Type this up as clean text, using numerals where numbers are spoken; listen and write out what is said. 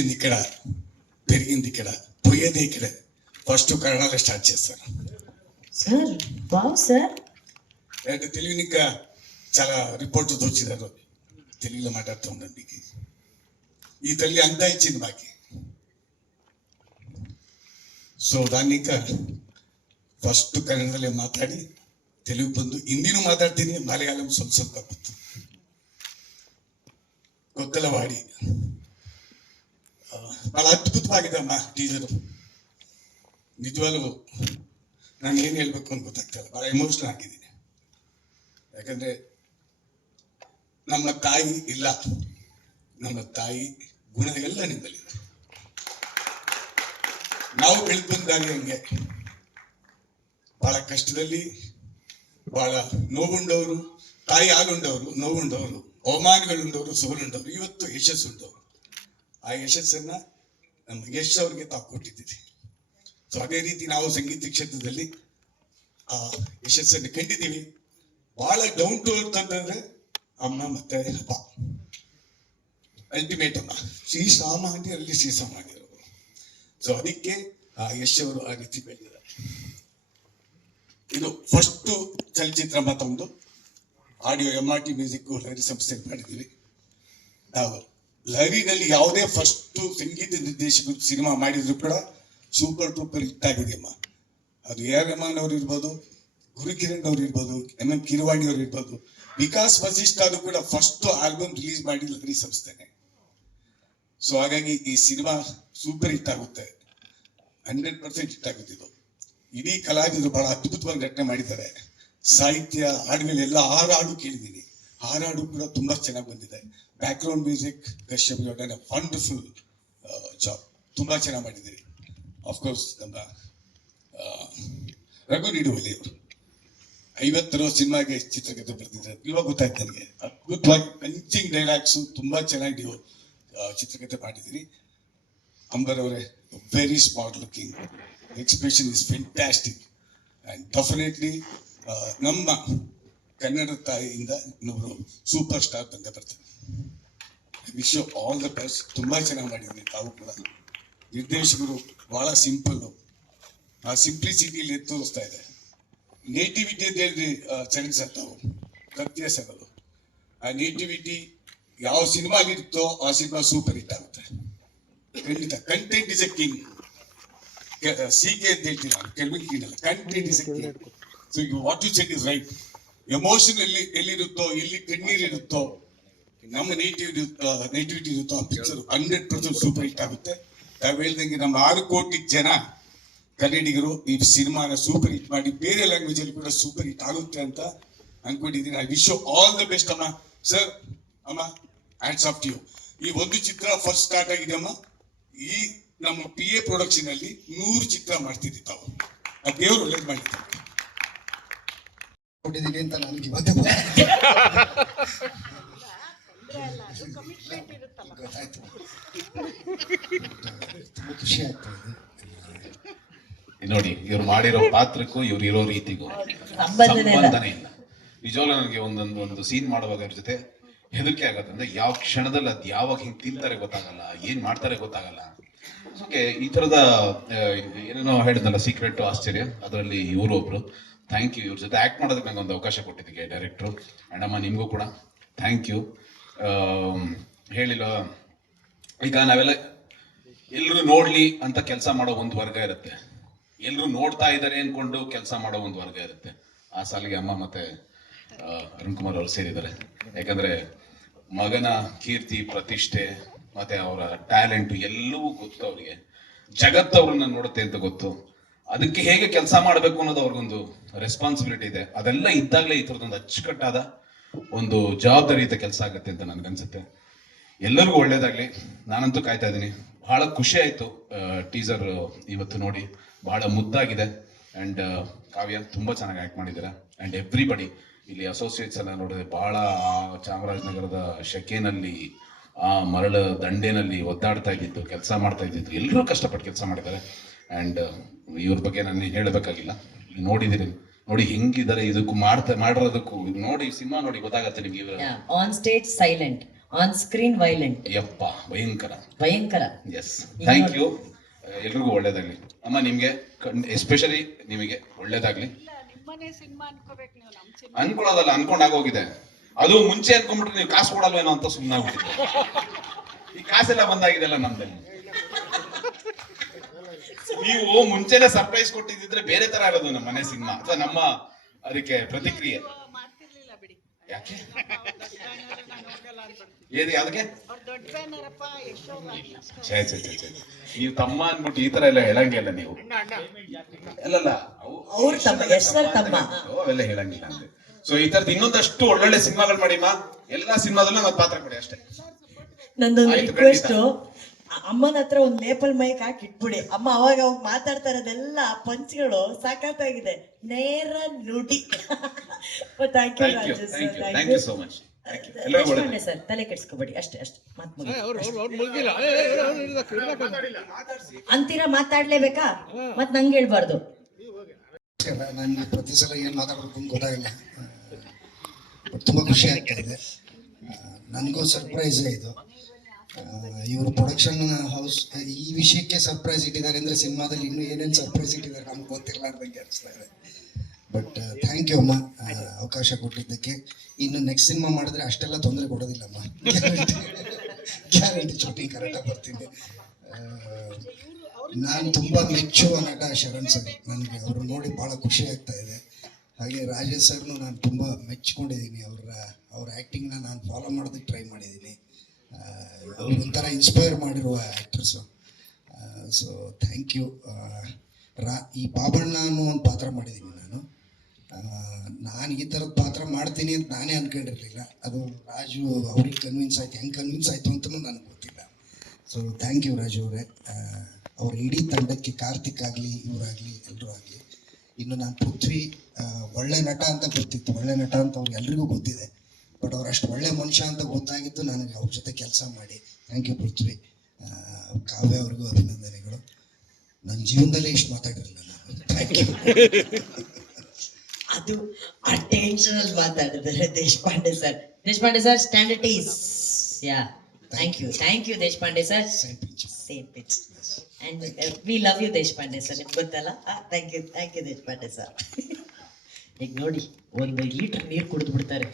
పుట్టింది ఇక్కడ, పెరిగింది ఇక్కడ, పోయేది ఇక్కడే. ఫస్ట్ కన్నడలో స్టార్ట్ చేస్తారు సార్. Wow sir. అంటే తెలుగుని ఇంకా చాలా రిపోర్ట్ వచ్చినారు, తెలుగులో మాట్లాడుతూ ఉండండి. ఈ తల్లి అంతా ఇచ్చింది మాకి. ಸೊ ನಾನು ಈಗ ಫಸ್ಟ್ ಕನ್ನಡದಲ್ಲಿ ಮಾತಾಡಿ ತೆಲುಗು ಬಂದು ಹಿಂದಿನೂ ಮಾತಾಡ್ತೀನಿ, ಮಲಯಾಳಂ ಸ್ವಲ್ಪ ಸ್ವಲ್ಪ ಗೊತ್ತು. ಗೊತ್ತಲವಾಡಿ ಬಹಳ ಅದ್ಭುತವಾಗಿದೆ ಅಮ್ಮ ಟೀಚರು. ನಿಜವಾಗ್ಲೂ ನಾನು ಏನು ಹೇಳ್ಬೇಕು ಅಂತ ಗೊತ್ತಾಗ್ತಲ್ಲ, ಬಹಳ ಎಮೋಷನಲ್ ಆಗಿದ್ದೀನಿ. ಯಾಕಂದ್ರೆ ನಮ್ಮ ತಾಯಿ ಇಲ್ಲ, ನಮ್ಮ ತಾಯಿ ಗುಣ ಎಲ್ಲ ನಿಮ್ಮಲ್ಲಿ. ನಾವು ಬೆಳೆದು ಬಂದಾಗ ಹಂಗೆ ಬಹಳ ಕಷ್ಟದಲ್ಲಿ, ಬಹಳ ನೋವುಂಡವರು, ತಾಯಿ ಹಾಲುಂಡವರು, ನೋವುಂಡವರು, ಅವಮಾನಗಳುಂಡವರು, ಸೋಲುಂಡವರು, ಇವತ್ತು ಯಶಸ್ಸುಂಡವರು. ಆ ಯಶಸ್ಸನ್ನ ನಮ್ಮ ಯಶ್ ಅವ್ರಿಗೆ ತಾವು ಕೊಟ್ಟಿದ್ದೀರಿ. ಸೊ ಅದೇ ರೀತಿ ನಾವು ಸಂಗೀತ ಕ್ಷೇತ್ರದಲ್ಲಿ ಆ ಯಶಸ್ಸನ್ನು ಕಂಡಿದ್ದೀವಿ. ಬಹಳ ಡೌನ್ ಟು ಅರ್ತ್ ಅಂತಂದ್ರೆ ಅಮ್ಮ ಮತ್ತೆ ಅಪ್ಪ, ಅಲ್ಟಿಮೇಟ್ ಅಮ್ಮ ಶ್ರೀಸಾಮಾನ್ಯ ಅಲ್ಲಿ ಶ್ರೀಸಾಮಾನ್ಯರು. ಸೊ ಅದಕ್ಕೆ ಆ ಯಶ್ ಅವರು ಆ ರೀತಿ ಬೆಳೆದಿದ್ದಾರೆ. ಇದು ಫಸ್ಟ್ ಚಲಚಿತ್ರ ಮತ್ತೊಂದು ಆಡಿಯೋ MRT ಮ್ಯೂಸಿಕ್ ಲಹರಿ ಸಂಸ್ಥೆ ಮಾಡಿದ್ದೀವಿ ನಾವು. ಲಹರಿನಲ್ಲಿ ಯಾವುದೇ ಫಸ್ಟ್ ಸಂಗೀತ ನಿರ್ದೇಶಕರು ಸಿನಿಮಾ ಮಾಡಿದ್ರು ಕೂಡ ಸೂಪರ್ ಟೂಪರ್ ಹಿಟ್ ಆಗಿದೆ ಅಮ್ಮ. ಅದು AR ರೆಹಮಾನ್ ಅವ್ರು ಇರ್ಬೋದು, ಗುರುಕಿರಣ್ ಅವ್ರು ಇರ್ಬೋದು, MM ಕಿರವಾಣಿ ಅವ್ರು ಇರ್ಬೋದು, ವಿಕಾಸ್ ವಸಿಷ್ಠ ಅದು ಕೂಡ ಫಸ್ಟ್ ಆಲ್ಬಮ್ ರಿಲೀಸ್ ಮಾಡಿ ಲಹರಿ ಸಂಸ್ಥೆನೆ. ಸೊ ಹಾಗಾಗಿ ಈ ಸಿನಿಮಾ ಸೂಪರ್ ಹಿಟ್ ಆಗುತ್ತೆ, 100% ಹಿಟ್ ಆಗುತ್ತೆ. ಇದು ಇಡೀ ಕಲಾವಿದರು ಬಹಳ ಅದ್ಭುತವಾಗಿ ನಟನೆ ಮಾಡಿದ್ದಾರೆ. ಸಾಹಿತ್ಯ ಹಾಡುಗಳು ಎಲ್ಲ 6 ಹಾಡು ಕೇಳಿದ್ದೀನಿ, 6 ಹಾಡು ಕೂಡ ತುಂಬಾ ಚೆನ್ನಾಗಿ ಬಂದಿದೆ. Back ground music Kashyap wonderful job, ತುಂಬಾ ಚೆನ್ನಾಗಿ ಮಾಡಿದ್ದೀರಿ. ಆಫ್ಕೋರ್ಸ್ ನಮ್ಮ ರಘು ನಿಡುವಲ್ಲಿ ಅವರು 50 ಸಿನಿಮಾಗೆ ಚಿತ್ರಕಥೆ ಬರೆದಿದ್ದಾರೆ. ಇವಾಗ ಗೊತ್ತಾಯ್ತು ನನಗೆ, ಅದ್ಭುತವಾಗಿ ಪಂಚಿಂಗ್ ಡೈಲಾಗ್ಸ್ ತುಂಬಾ ಚೆನ್ನಾಗಿ ನೀವು ಚಿತ್ರಕಥೆ ಮಾಡಿದ್ದೀರಿ. ಅಂಬರ್ ಅವರೇ, very smart looking, expression is fantastic and definitely ನಮ್ಮ ಕನ್ನಡ ತಾಯಿಯಿಂದ ಇನ್ನೊಬ್ರು ಸೂಪರ್ ಸ್ಟಾರ್ ಬಂದೇ ಬರ್ತಾರೆ. Wish you all the best. ತುಂಬಾ ಚೆನ್ನಾಗಿ ಮಾಡಿದ್ರಿ ತಾವು ಕೂಡ. ನಿರ್ದೇಶಕರು ಬಹಳ ಸಿಂಪಲ್, ಆ ಸಿಂಪ್ಲಿಸಿಟಿಲಿ ತೋರಿಸ್ತಾ ಇದೆ. ನೇಟಿವಿಟಿ ಅಂತ ಹೇಳಿದ್ರಿ ಚರಣ್ ಸರ್, ತಾವು ಸತ್ಯ ಸರ್. ಅದು ಆ ನೇಟಿವಿಟಿ ಯಾವ ಸಿನಿಮಾ ಇರುತ್ತೋ ಆ ಸಿನಿಮಾ ಸೂಪರ್ ಹಿಟ್ ಆಗುತ್ತೆ ಖಂಡಿತ. Content is a king. CK ಅಂತ ಹೇಳ್ತೀವಿ ನಾನು, ಕೆಲ್ವಿನ್ ಕಿಂಗ್ ಅಲ್ಲ, content is a king. So what you said is right. Emotion ಎಲ್ಲಿರುತ್ತೋ, ಎಲ್ಲಿ ಕಣ್ಣೀರ್ ಇರುತ್ತೋ, ನಮ್ಮ ನೇಟಿವಿಟಿ ಇರುತ್ತೋ ಆ ಪಿಕ್ಚರ್ 100% ಸೂಪರ್ ಹಿಟ್ ಆಗುತ್ತೆ. ತಾವು ಹೇಳ್ದಂಗೆ ನಮ್ಮ 6 ಕೋಟಿ ಜನ ಕನ್ನಡಿಗರು ಈ ಸಿನಿಮಾನ ಸೂಪರ್ ಹಿಟ್ ಮಾಡಿ ಬೇರೆ ಲ್ಯಾಂಗ್ವೇಜ್ ಅಲ್ಲಿ ಕೂಡ ಸೂಪರ್ ಹಿಟ್ ಆಗುತ್ತೆ ಅಂತ ಅನ್ಕೊಂಡಿದ್ದೀನಿ. I wish you all the best ಅಮ್ಮ. ಸರ್, ಅಮ್ಮ, ಹ್ಯಾಂಡ್ಸ್ ಆಫ್ ಟು ಯು. ಈ ಒಂದು ಚಿತ್ರ ಫಸ್ಟ್ ಸ್ಟಾರ್ಟ್ ಆಗಿದೆ ಅಮ್ಮ. ಈ ನಮ್ಮ PA ಪ್ರೊಡಕ್ಷನ್ ಅಲ್ಲಿ 100 ಚಿತ್ರ ಮಾಡ್ತಿದ್ವಿ ತಾವು. ಆ ದೇವರು ಒಳ್ಳೇದು ಮಾಡಿದ್ದಾರೆ ಅಂತ ನನಗೆ ಇವತ್ತೇ ಗೊತ್ತಾಯ್ತು. ತುಂಬಾ ಖುಷಿ ಆಗ್ತಾ ಇದೆ. ನೋಡಿ, ಇವ್ರು ಮಾಡಿರೋ ಪಾತ್ರಕ್ಕೂ ಇವ್ರು ಇರೋ ರೀತಿಗೂ ಸಂಬಂಧನೇ ಇಲ್ಲ. ನಿಜವಾಗ್ಲೂ ನನಗೆ ಒಂದು ಸೀನ್ ಮಾಡುವಾಗ ಅವ್ರ ಜೊತೆ ಹೆದರಿಕೆ ಆಗತ್ತೆ. ಅಂದ್ರೆ ಯಾವ ಕ್ಷಣದಲ್ಲಿ ಅದ್ ಯಾವಾಗ ಹಿಂಗ್ ತಿಂತಾರೆ ಗೊತ್ತಾಗಲ್ಲ, ಏನ್ ಮಾಡ್ತಾರೆ ಗೊತ್ತಾಗಲ್ಲ. ಓಕೆ, ಈ ತರದ ಏನೇನೋ ಹೇಳಿದ್ನಲ್ಲ ಸೀಕ್ರೆಟ್ ಆಶ್ಚರ್ಯ, ಅದರಲ್ಲಿ ಇವರು ಒಬ್ರು. Thank you. ಇವ್ರ ಜೊತೆ ಆಕ್ಟ್ ಮಾಡೋದಕ್ಕೆ ನಂಗೆ ಒಂದು ಅವಕಾಶ ಕೊಟ್ಟಿದ್ದಕ್ಕೆ ಡೈರೆಕ್ಟ್ರು ಅಣ್ಣಮ್ಮ, ನಿಮ್ಗೂ ಕೂಡ ಥ್ಯಾಂಕ್ ಯು. ಹೇಳಿಲ್ಲ, ಈಗ ನಾವೆಲ್ಲ ಎಲ್ರು ನೋಡ್ಲಿ ಅಂತ ಕೆಲಸ ಮಾಡೋ ಒಂದು ವರ್ಗ ಇರುತ್ತೆ, ಎಲ್ರು ನೋಡ್ತಾ ಇದ್ದಾರೆ ಅನ್ಕೊಂಡು ಕೆಲಸ ಮಾಡೋ ಒಂದು ವರ್ಗ ಇರುತ್ತೆ. ಆ ಸಾಲಿಗೆ ಅಮ್ಮ ಮತ್ತೆ ಅರುಣ್ ಕುಮಾರ್ ಅವರು ಸೇರಿದ್ದಾರೆ. ಯಾಕಂದ್ರೆ ಮಗನ ಕೀರ್ತಿ, ಪ್ರತಿಷ್ಠೆ ಮತ್ತೆ ಅವರ ಟ್ಯಾಲೆಂಟ್ ಎಲ್ಲವೂ ಗೊತ್ತು ಅವ್ರಿಗೆ. ಜಗತ್ತವ್ರನ್ನ ನೋಡುತ್ತೆ ಅಂತ ಗೊತ್ತು. ಅದಕ್ಕೆ ಹೇಗೆ ಕೆಲಸ ಮಾಡಬೇಕು ಅನ್ನೋದು ಅವ್ರಿಗೊಂದು ರೆಸ್ಪಾನ್ಸಿಬಿಲಿಟಿ ಇದೆ. ಅದೆಲ್ಲ ಇದ್ದಾಗಲೇ ಈ ಥರದೊಂದು ಅಚ್ಚುಕಟ್ಟಾದ ಒಂದು ಜವಾಬ್ದಾರಿಯುತ ಕೆಲಸ ಆಗುತ್ತೆ ಅಂತ ನನ್ಗನ್ಸುತ್ತೆ. ಎಲ್ಲರಿಗೂ ಒಳ್ಳೇದಾಗ್ಲಿ. ನಾನಂತೂ ಕಾಯ್ತಾ ಇದ್ದೀನಿ. ಬಹಳ ಖುಷಿ ಆಯ್ತು ಟೀಸರ್ ಇವತ್ತು ನೋಡಿ, ಬಹಳ ಮುದ್ದಾಗಿದೆ. ಅಂಡ್ ಕಾವ್ಯ ತುಂಬಾ ಚೆನ್ನಾಗಿ ಆಕ್ಟ್ ಮಾಡಿದ್ದೀರಾ. ಅಂಡ್ ಎವ್ರಿಬಡಿ ಇಲ್ಲಿ ಅಸೋಸಿಯೇಟ್ಸ್ ಎಲ್ಲ ನೋಡಿದ್ರೆ ಬಹಳ ಚಾಮರಾಜನಗರದ ಶೆಕೆನಲ್ಲಿ, ಆ ಮರಳ ದಂಡೆನಲ್ಲಿ ಒದ್ದಾಡ್ತಾ ಇದ್ದಿದ್ದು, ಕೆಲಸ ಮಾಡ್ತಾ ಇದ್ದಿದ್ದು, ಎಲ್ಲರೂ ಕಷ್ಟಪಟ್ಟು ಕೆಲಸ ಮಾಡಿದ್ದಾರೆ. ಅಂಡ್ ಇವ್ರ ಬಗ್ಗೆ ನಾನು ಹೇಳಬೇಕಾಗಿಲ್ಲ, ನೋಡಿದಿರಿ, ನೋಡಿ ಹೆಂಗಿದ್ದಾರೆ, ಇದಕ್ಕೂ ಮಾಡಿರೋದಕ್ಕೂ ನೋಡಿ, ಸಿನಿಮಾ ನೋಡಿ ಗೊತ್ತಾಗತ್ತೆ ನಿಮ್ಗೆ. On stage silent, on screen violent, ಯಪ್ಪ ಭಯಂಕರ. ಭಯಂಕರ. Yes, thank you. ಎಲ್ರಿಗೂ ಒಳ್ಳೇದಾಗ್ಲಿ ಅಮ್ಮ, ನಿಮ್ಗೆ ಎಸ್ಪೆಷಲಿ ನಿಮಗೆ ಒಳ್ಳೇದಾಗ್ಲಿ. ಅನ್ಕೊಳ್ಳೋದಲ್ಲ, ಅನ್ಕೊಂಡಾಗೋಗಿದೆ. ಅದು ಮುಂಚೆ ಅನ್ಕೊಂಡ್ಬಿಟ್ರೆ ನೀವು ಕಾಸು ಕೊಡಲ್ವೇನೋ ಅಂತ ಸುಮ್ಮನಾಗ್ಬಿಟ್ಟಿದೆ. ಈ ಕಾಸೆಲ್ಲ ಬಂದಾಗಿದೆಲ್ಲ ನಮ್ದಲ್ಲಿ. ನೀವು ಮುಂಚೆನೆ ಸರ್ಪ್ರೈಸ್ ಕೊಟ್ಟಿದ್ರೆ ಬೇರೆ ತರ ಆಗೋದು ನಮ್ಮ ಮನೆ ಸಿನಿಮಾ, ಅಥವಾ ನಮ್ಮ ಅದಕ್ಕೆ ಪ್ರತಿಕ್ರಿಯೆ. ಯಾಕೆ ಏದಿ ಅದಕ್ಕೆ ಛೇ ಛೇ ಛೇ ಛೇ, ನೀವು ತಮ್ಮ ಅನ್ಬಿಟ್ಟು ಈ ತರ ಎಲ್ಲ ಹೇಳಂಗಿಲ್ಲ ನೀವು. ಅಲ್ಲಲ್ಲ, ಅವ್ರ ತಮ್ಮ, ಯಶ್ ಸರ್ ತಮ್ಮ, ಅವೆಲ್ಲ ಹೇಳಂಗಿಲ್ಲ ಅಂದ್ರೆ. ಸೊ ಈ ತರದ್ ಇನ್ನೊಂದಷ್ಟು ಒಳ್ಳೊಳ್ಳೆ ಸಿನಿಮಾಗಳು ಮಾಡಿಮ್ಮ. ಎಲ್ಲಾ ಸಿನಿಮಾದಲ್ಲೂ ನಾನು ಪಾತ್ರ ಕೊಡಿ ಅಷ್ಟೇ. ನಂದೊಂದು ಆಯ್ತು, ರಿಕ್ವೆಸ್ಟ್, ಅಮ್ಮನ ಹತ್ರ ಒಂದ್ ಲೇಪಲ್ ಮೈಕ್ ಹಾಕಿ ಇಟ್ಬಿಡಿ. ಅಮ್ಮ ಅವಾಗ ಮಾತಾಡ್ತಾ ಇರೋದೆಲ್ಲ ಪಂಚ್ಗಳು ಸಾಕಾಗಿದೆ, ನೇರ ನುಡಿ. Thank you Raju sir, thank you so much. Deshpande sir, ತಲೆ ಕೆಡ್ಸ್ಕೊಬೇಡಿ, ಅಷ್ಟೇ ಅಷ್ಟೇ. ಅಂತೀರಾ ಮಾತಾಡ್ಲೇಬೇಕಾ? ಮತ್ ನಂಗೆ ಹೇಳ್ಬಾರ್ದು. ನನಗೆ ಪ್ರತಿ ಸಲ ಏನು ಮಾತಾಡಬೇಕು ಅಂತ ಗೊತ್ತಾಗಿಲ್ಲ. ಬಟ್ ತುಂಬ ಖುಷಿ ಆಗ್ತಾ ಇದೆ. ನನಗೂ ಸರ್ಪ್ರೈಸೇ ಇದು. ಇವರು ಪ್ರೊಡಕ್ಷನ್ ಹೌಸ್ ಈ ವಿಷಯಕ್ಕೆ ಸರ್ಪ್ರೈಸ್ ಇಟ್ಟಿದ್ದಾರೆ ಅಂದರೆ ಸಿನಿಮಾದಲ್ಲಿ ಇನ್ನೂ ಏನೇನು ಸರ್ಪ್ರೈಸ್ ಇಟ್ಟಿದ್ದಾರೆ ನಮ್ಗೆ ಗೊತ್ತಿರಲಾರ್ದಂಗೆ ಅನಿಸ್ತಾ ಇದೆ. ಬಟ್ ಥ್ಯಾಂಕ್ ಯು ಅಮ್ಮ, ಅವಕಾಶ ಕೊಟ್ಟಿದ್ದಕ್ಕೆ. ಇನ್ನು ನೆಕ್ಸ್ಟ್ ಸಿನಿಮಾ ಮಾಡಿದ್ರೆ ಅಷ್ಟೆಲ್ಲ ತೊಂದರೆ ಕೊಡೋದಿಲ್ಲಮ್ಮ, ಗ್ಯಾರಂಟಿ ಶೂಟಿಂಗ್ ಕರೆಕ್ಟಾಗಿ ಬರ್ತೀನಿ. ನಾನು ತುಂಬ ಮೆಚ್ಚುವ ನಟ ಶರಣ್ ಸರ್. ನನಗೆ ಅವರು ನೋಡಿ ಭಾಳ ಖುಷಿ ಆಗ್ತಾ ಇದೆ. ಹಾಗೆ ರಾಜೇಶ್ ಸರ್ನು ನಾನು ತುಂಬ ಮೆಚ್ಕೊಂಡಿದ್ದೀನಿ. ಅವ್ರ ಆ್ಯಕ್ಟಿಂಗ್ನ ನಾನು ಫಾಲೋ ಮಾಡೋದಕ್ಕೆ ಟ್ರೈ ಮಾಡಿದ್ದೀನಿ. ಅವ್ರು ಒಂಥರ ಇನ್ಸ್ಪೈರ್ ಮಾಡಿರುವ ಆ್ಯಕ್ಟ್ರಸ್ಸು. So thank you. ಈ ಬಾಬಣ್ಣ ಅನ್ನೋ ಒಂದು ಪಾತ್ರ ಮಾಡಿದ್ದೀನಿ ನಾನು ಈ ಥರದ ಪಾತ್ರ ಮಾಡ್ತೀನಿ ಅಂತ ನಾನೇ ಅಂದ್ಕೊಂಡಿರಲಿಲ್ಲ. ಅದು ರಾಜು ಅವ್ರಿಗೆ ಕನ್ವಿನ್ಸ್ ಆಯ್ತು. ಹೆಂಗೆ ಕನ್ವಿನ್ಸ್ ಆಯಿತು ಅಂತಲೂ ನನಗೆ ಗೊತ್ತಿಲ್ಲ. ಸೊ ಥ್ಯಾಂಕ್ ಯು ರಾಜು ಅವರೇ. ಅವ್ರ ಇಡೀ ತಂಡಕ್ಕೆ, ಕಾರ್ತಿಕ್ ಆಗಲಿ, ಇವರಾಗಲಿ, ಎಲ್ಲರೂ ಆಗಲಿ. ಇನ್ನು ನಾನು ಪೃಥ್ವಿ ಒಳ್ಳೆ ನಟ ಅಂತ ಗೊತ್ತಿತ್ತು, ಒಳ್ಳೆ ನಟ ಅಂತ ಅವ್ರಿಗೆ ಎಲ್ರಿಗೂ ಗೊತ್ತಿದೆ. ಬಟ್ ಅವ್ರು ಅಷ್ಟು ಒಳ್ಳೆ ಮನುಷ್ಯ ಅಂತ ಗೊತ್ತಾಗಿದ್ದು ನನಗೆ ಅವ್ರ ಜೊತೆ ಕೆಲಸ ಮಾಡಿ. ಥ್ಯಾಂಕ್ ಯು ಪೃಥ್ವಿ. ಕಾವ್ಯ ಅವ್ರಿಗೂ ಅಭಿನಂದನೆಗಳು. ನನ್ನ ಜೀವನದಲ್ಲೇ ಇಷ್ಟು ಮಾತಾಡಿರಲಿಲ್ಲ ನಾನು. Thank you. ಅದು ಆ ಟೆನ್ಷನ್ ಅಲ್ಲಿ ಮಾತಾಡಿದ್ದಾರೆ Deshpande sir. Deshpande sir, stand it is. Yeah, thank you Deshpande sir. Same pitch. And we love you Deshpande sir, ನಿಮ್ಗೆ ಗೊತ್ತಲ್ಲ. Thank you Deshpande sir. ಈಗ ನೋಡಿ, 1 ಲೀಟರ್ ನೀರು ಕುಡಿದು ಬಿಡ್ತಾರೆ.